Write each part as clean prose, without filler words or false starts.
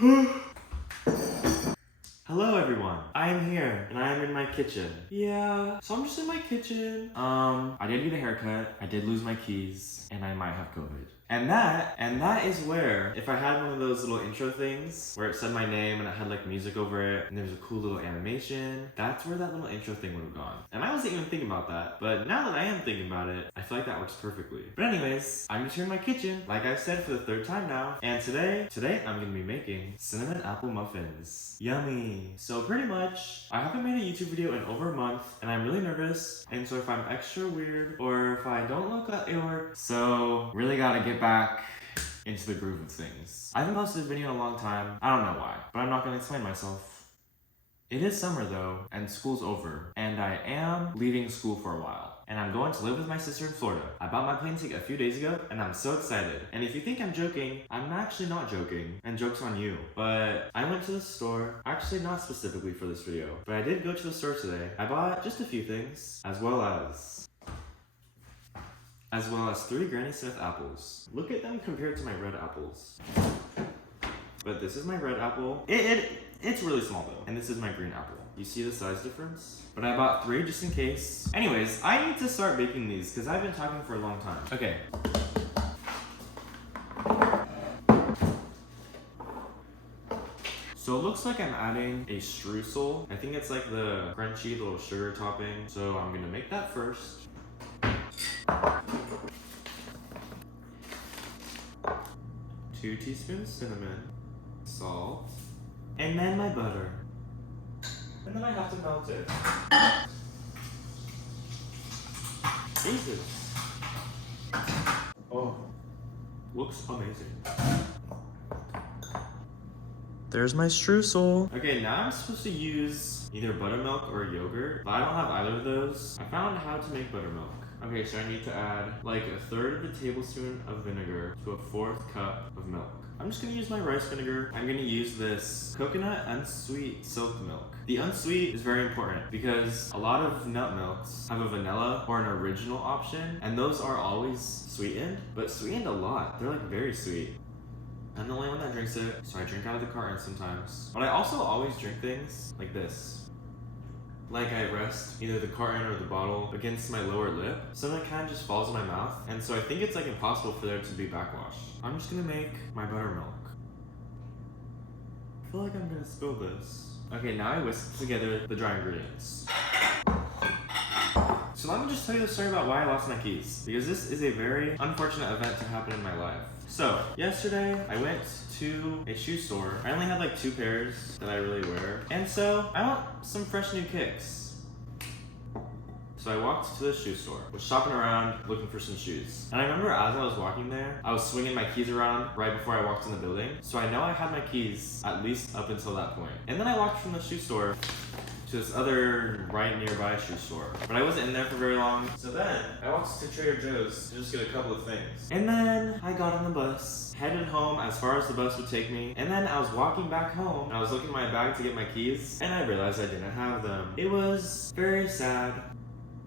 Hello everyone, I am here and I am in my kitchen. Yeah, so I'm just in my kitchen. I did get a haircut, I did lose my keys, and I might have COVID. And that is where, if I had one of those little intro things where it said my name and it had like music over it and there was a cool little animation, that's where that little intro thing would have gone. And I wasn't even thinking about that, but now that I am thinking about it, I feel like that works perfectly. But anyways, I'm just here in my kitchen, like I said, for the third time now. And today I'm gonna be making cinnamon apple muffins. Yummy. So pretty much, I haven't made a YouTube video in over a month and I'm really nervous. And so if I'm extra weird or if I don't look like it, so really gotta get back into the groove of things. I haven't posted a video in a long time. I don't know why, but I'm not gonna explain myself. It is summer though, and school's over, and I am leaving school for a while. And I'm going to live with my sister in Florida. I bought my plane ticket a few days ago, and I'm so excited. And if you think I'm joking, I'm actually not joking, and joke's on you. But I went to the store, actually not specifically for this video, but I did go to the store today. I bought just a few things, as well as 3 Granny Smith apples. Look at them compared to my red apples. But this is my red apple. It's really small though. And this is my green apple. You see the size difference? But I bought 3 just in case. Anyways, I need to start baking these because I've been talking for a long time. Okay. So it looks like I'm adding a streusel. I think it's like the crunchy little sugar topping. So I'm gonna make that first. 2 teaspoons cinnamon, salt, and then my butter. And then I have to melt it. Jesus. Oh, looks amazing. There's my streusel. Okay, now I'm supposed to use either buttermilk or yogurt, but I don't have either of those. I found how to make buttermilk. Okay, so I need to add like 1/3 of a tablespoon of vinegar to 1/4 cup of milk. I'm just gonna use my rice vinegar. I'm gonna use this coconut unsweet silk milk. The unsweet is very important because a lot of nut milks have a vanilla or an original option, and those are always sweetened, but sweetened a lot. They're like very sweet. I'm the only one that drinks it, so I drink out of the carton sometimes. But I also always drink things like this. Like I rest either the carton or the bottle against my lower lip, so then it kind of just falls in my mouth, and so I think it's like impossible for there to be backwash. I'm just gonna make my buttermilk. I feel like I'm gonna spill this. Okay, now I whisk together the dry ingredients. So let me just tell you the story about why I lost my keys, because this is a very unfortunate event to happen in my life. So, yesterday I went to a shoe store. I only had like 2 pairs that I really wear, and so I want some fresh new kicks. So I walked to the shoe store, was shopping around, looking for some shoes. And I remember as I was walking there, I was swinging my keys around right before I walked in the building. So I know I had my keys at least up until that point. And then I walked from the shoe store to this other right nearby shoe store. But I wasn't in there for very long. So then I walked to Trader Joe's to just get a couple of things. And then I got on the bus, headed home as far as the bus would take me. And then I was walking back home and I was looking in my bag to get my keys, and I realized I didn't have them. It was very sad.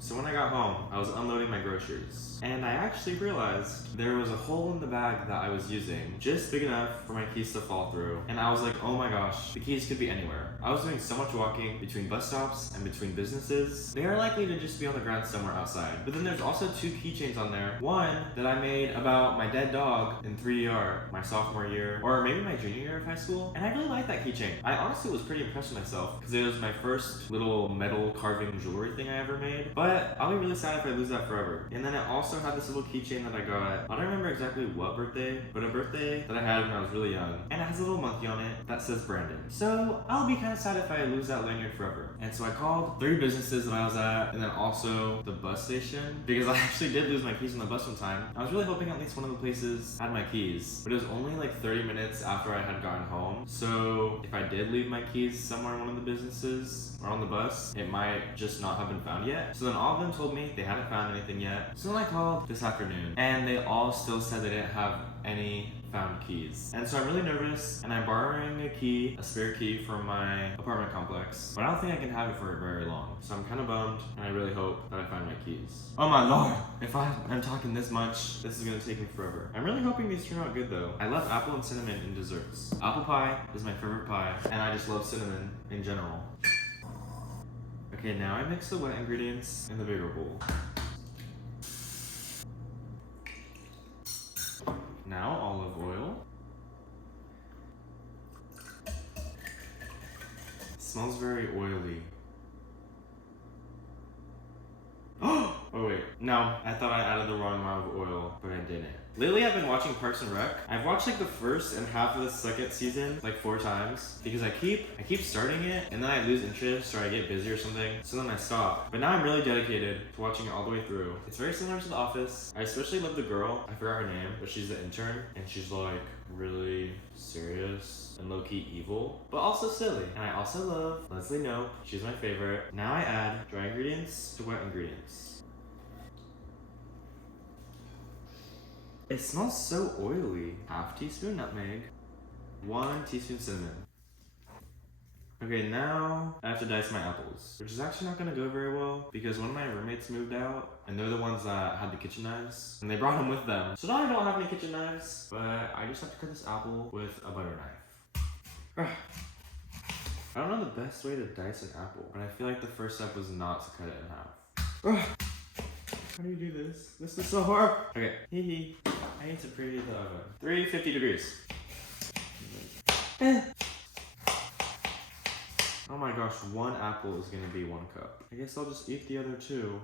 So when I got home, I was unloading my groceries, and I actually realized there was a hole in the bag that I was using, just big enough for my keys to fall through. And I was like, oh my gosh, the keys could be anywhere. I was doing so much walking between bus stops and between businesses. They are likely to just be on the ground somewhere outside. But then there's also 2 keychains on there. One that I made about my dead dog in 3ER, my sophomore year, or maybe my junior year of high school. And I really like that keychain. I honestly was pretty impressed with myself because it was my first little metal carving jewelry thing I ever made. But I'll be really sad if I lose that forever. And then I also had this little keychain that I got, I don't remember exactly what birthday, but a birthday that I had when I was really young. And it has a little monkey on it that says Brandon. So I'll be kind of sad if I lose that lanyard forever. And so I called 3 businesses that I was at, and then also the bus station, because I actually did lose my keys on the bus one time. I was really hoping at least one of the places had my keys, but it was only like 30 minutes after I had gotten home. So if I did leave my keys somewhere in one of the businesses or on the bus, it might just not have been found yet. So then all of them told me they hadn't found anything yet. So then I called this afternoon, and they all still said they didn't have any found keys. And so I'm really nervous, and I'm borrowing a spare key from my apartment complex, but I don't think I can have it for very long. So I'm kind of bummed, and I really hope that I find my keys. Oh my lord, if I'm talking this much, this is gonna take me forever. I'm really hoping these turn out good though. I love apple and cinnamon in desserts. Apple pie is my favorite pie, and I just love cinnamon in general. Okay, now I mix the wet ingredients in the bigger bowl. Now olive oil. It smells very oily. Oh wait, no, I thought I added the wrong amount of oil, but I didn't. Lately I've been watching Parks and Rec. I've watched like the first and half of the second season like 4 times because I keep starting it and then I lose interest or I get busy or something, so then I stop. But now I'm really dedicated to watching it all the way through. It's very similar to The Office. I especially love the girl, I forgot her name, but she's the intern and she's like really serious and low-key evil, but also silly. And I also love Leslie Knope. She's my favorite. Now I add dry ingredients to wet ingredients. It smells so oily. Half teaspoon nutmeg, 1 teaspoon cinnamon. Okay, now I have to dice my apples, which is actually not gonna go very well because one of my roommates moved out and they're the ones that had the kitchen knives and they brought them with them. So now I don't have any kitchen knives, but I just have to cut this apple with a butter knife. I don't know the best way to dice an apple, but I feel like the first step was not to cut it in half. How do you do this? This is so hard. Okay, I need to preheat the oven. 350 degrees. Oh my gosh, 1 apple is gonna be 1 cup. I guess I'll just eat the other 2.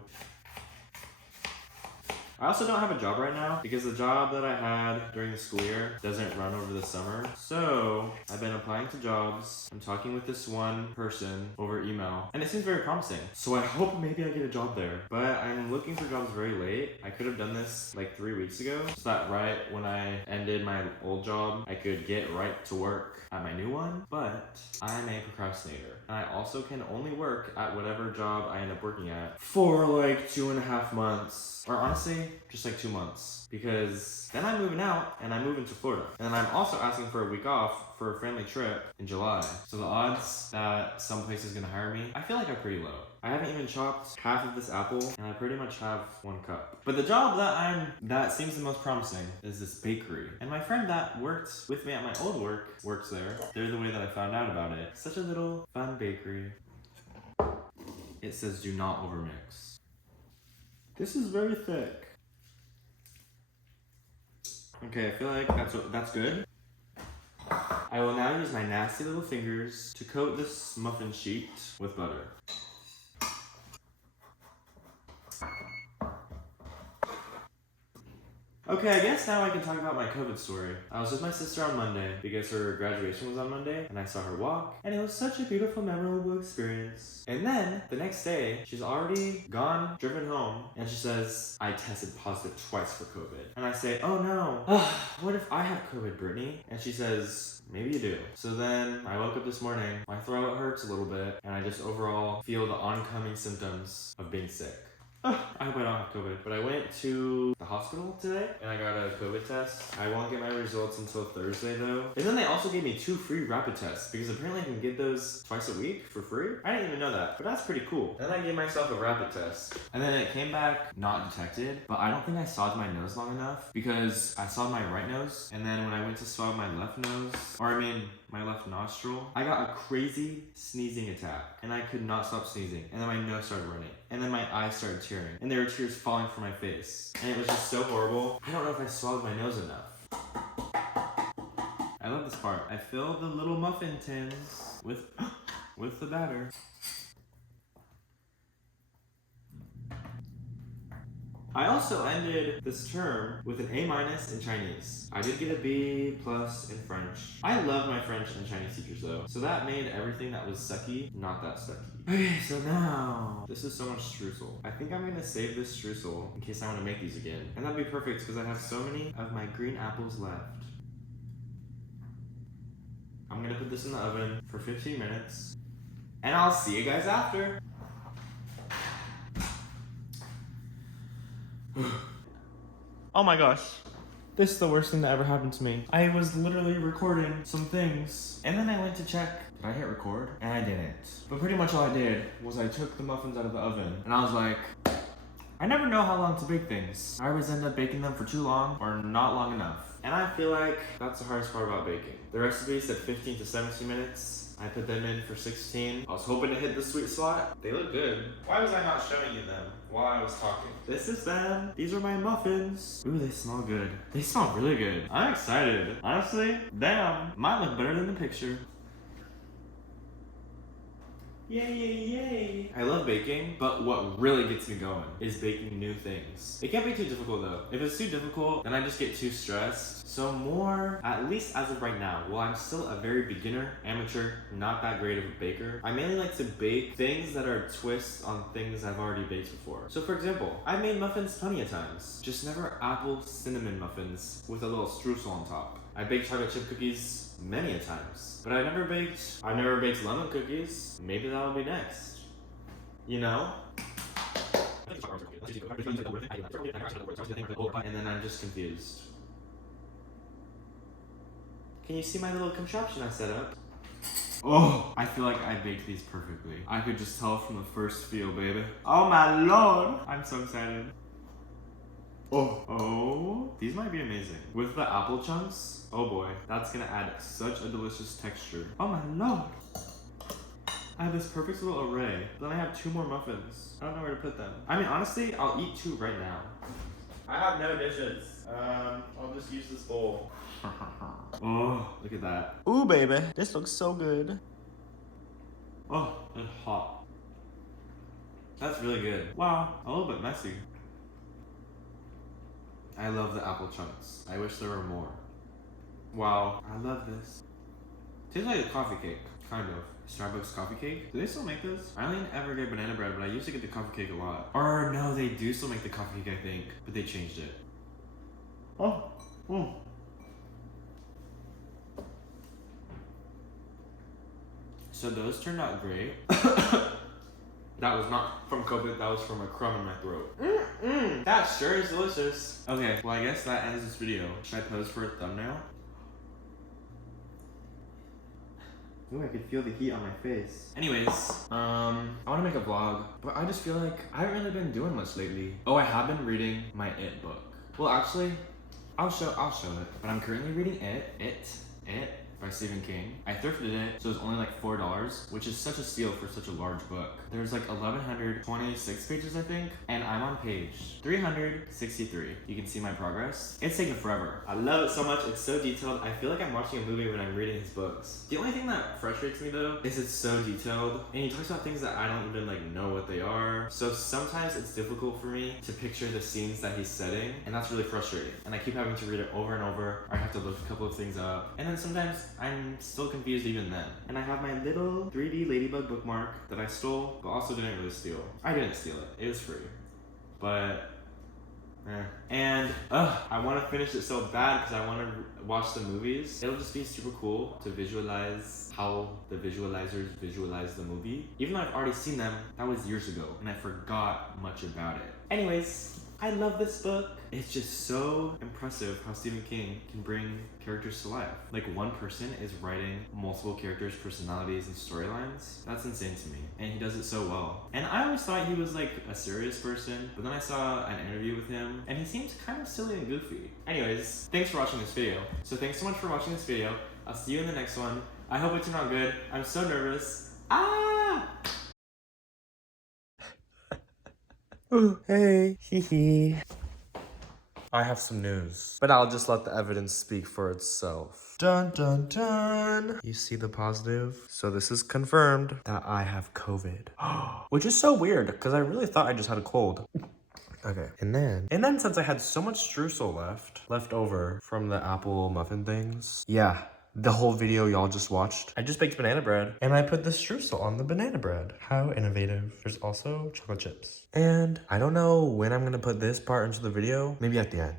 I also don't have a job right now because the job that I had during the school year doesn't run over the summer. So I've been applying to jobs. I'm talking with this one person over email and it seems very promising. So I hope maybe I get a job there, but I'm looking for jobs very late. I could have done this like 3 weeks ago so that right when I ended my old job, I could get right to work at my new one, but I'm a procrastinator. And I also can only work at whatever job I end up working at for like 2.5 months. Or honestly, just like 2 months. Because then I'm moving out and I'm moving to Florida. And I'm also asking for a week off for a family trip in July. So the odds that some place is gonna hire me, I feel like are pretty low. I haven't even chopped half of this apple and I pretty much have 1 cup. But the job that seems the most promising is this bakery. And my friend that worked with me at my old work works there. They're the way that I found out about it. Such a little fun bakery. It says do not overmix. This is very thick. Okay, I feel like that's good. I will now use my nasty little fingers to coat this muffin sheet with butter. Okay, I guess now I can talk about my COVID story. I was with my sister on Monday because her graduation was on Monday and I saw her walk and it was such a beautiful, memorable experience. And then the next day, she's already gone, driven home, and she says, I tested positive twice for COVID. And I say, oh no, what if I have COVID, Brittany? And she says, maybe you do. So then I woke up this morning, my throat hurts a little bit, and I just overall feel the oncoming symptoms of being sick. I hope I don't have COVID, but I went to the hospital today and I got a COVID test. I won't get my results until Thursday though. And then they also gave me 2 free rapid tests because apparently I can get those twice a week for free. I didn't even know that, but that's pretty cool. Then I gave myself a rapid test and then it came back not detected, but I don't think I sawed my nose long enough because I sawed my right nose and then when I went to swab my left nose, my left nostril, I got a crazy sneezing attack and I could not stop sneezing and then my nose started running and then my eyes started tearing and there were tears falling from my face and it was just so horrible. I don't know if I swallowed my nose enough. I love this part. I filled the little muffin tins with the batter. I also ended this term with an A- in Chinese. I did get a B+ in French. I love my French and Chinese teachers though, so that made everything that was sucky not that sucky. Okay, so now, this is so much streusel. I think I'm gonna save this streusel in case I wanna make these again. And that'd be perfect because I have so many of my green apples left. I'm gonna put this in the oven for 15 minutes, and I'll see you guys after. Oh my gosh. This is the worst thing that ever happened to me. I was literally recording some things, and then I went to check. Did I hit record? And I didn't. But pretty much all I did was I took the muffins out of the oven, and I was like, I never know how long to bake things. I always end up baking them for too long or not long enough. And I feel like that's the hardest part about baking. The recipe said 15 to 17 minutes. I put them in for 16. I was hoping to hit the sweet spot. They look good. Why was I not showing you them while I was talking? This is them. These are my muffins. Ooh, they smell good. They smell really good. I'm excited. Honestly, damn, mine look better than the picture. Yay, yay, yay. I love baking, but what really gets me going is baking new things. It can't be too difficult though. If it's too difficult, then I just get too stressed. So more, at least as of right now, while I'm still a very beginner, amateur, not that great of a baker, I mainly like to bake things that are twists on things I've already baked before. So for example, I've made muffins plenty of times, just never apple cinnamon muffins with a little streusel on top. I baked chocolate chip cookies many a times, but I've never baked lemon cookies. Maybe that'll be next. You know? And then I'm just confused. Can you see my little contraption I set up? Oh, I feel like I baked these perfectly. I could just tell from the first feel, baby. Oh my lord! I'm so excited. Oh, these might be amazing. With the apple chunks, oh boy, that's gonna add such a delicious texture. Oh my lord. I have this perfect little array. Then I have 2 more muffins. I don't know where to put them. I mean, honestly, I'll eat 2 right now. I have no dishes. I'll just use this bowl. Oh, look at that. Ooh, baby, this looks so good. Oh, it's hot. That's really good. Wow, a little bit messy. I love the apple chunks. I wish there were more. Wow, I love this. Tastes like a coffee cake, kind of. Starbucks coffee cake. Do they still make this? I only ever get banana bread, but I used to get the coffee cake a lot. Or no, they do still make the coffee cake, I think, but they changed it. Oh, So those turned out great. That was not from COVID, that was from a crumb in my throat. That sure is delicious. Okay, well I guess that ends this video. Should I pose for a thumbnail? Ooh, I could feel the heat on my face. Anyways, I want to make a vlog, but I just feel like I haven't really been doing much lately. Oh, I have been reading my It book. Well, actually, I'll show it. But I'm currently reading It by Stephen King. I thrifted it, so it's only like $4, which is such a steal for such a large book. There's like 1,126 pages, I think, and I'm on page 363. You can see my progress. It's taken forever. I love it so much. It's so detailed. I feel like I'm watching a movie when I'm reading his books. The only thing that frustrates me though is it's so detailed, and he talks about things that I don't even like know what they are. So sometimes it's difficult for me to picture the scenes that he's setting, and that's really frustrating. And I keep having to read it over and over. I have to look a couple of things up, and then sometimes I'm still confused even then. And I have my little 3D ladybug bookmark that I stole, but also didn't really steal. I didn't steal it. It was free. But, And, I want to finish it so bad because I want to watch the movies. It'll just be super cool to visualize how the visualizers visualize the movie. Even though I've already seen them, that was years ago, and I forgot much about it. Anyways, I love this book. It's just so impressive how Stephen King can bring characters to life. Like one person is writing multiple characters' personalities and storylines. That's insane to me. And he does it so well. And I always thought he was like a serious person, but then I saw an interview with him and he seems kind of silly and goofy. Anyways, thanks for watching this video. So thanks so much for watching this video. I'll see you in the next one. I hope it turned out good. I'm so nervous. Hey, hee. I have some news, but I'll just let the evidence speak for itself. Dun dun dun. You see the positive? So this is confirmed that I have COVID. Which is so weird, because I really thought I just had a cold. Okay, and then since I had so much streusel left over from the apple muffin things, yeah, the whole video y'all just watched, I just baked banana bread and I put the streusel on the banana bread. How innovative. There's also chocolate chips. And I don't know when I'm gonna put this part into the video, maybe at the end.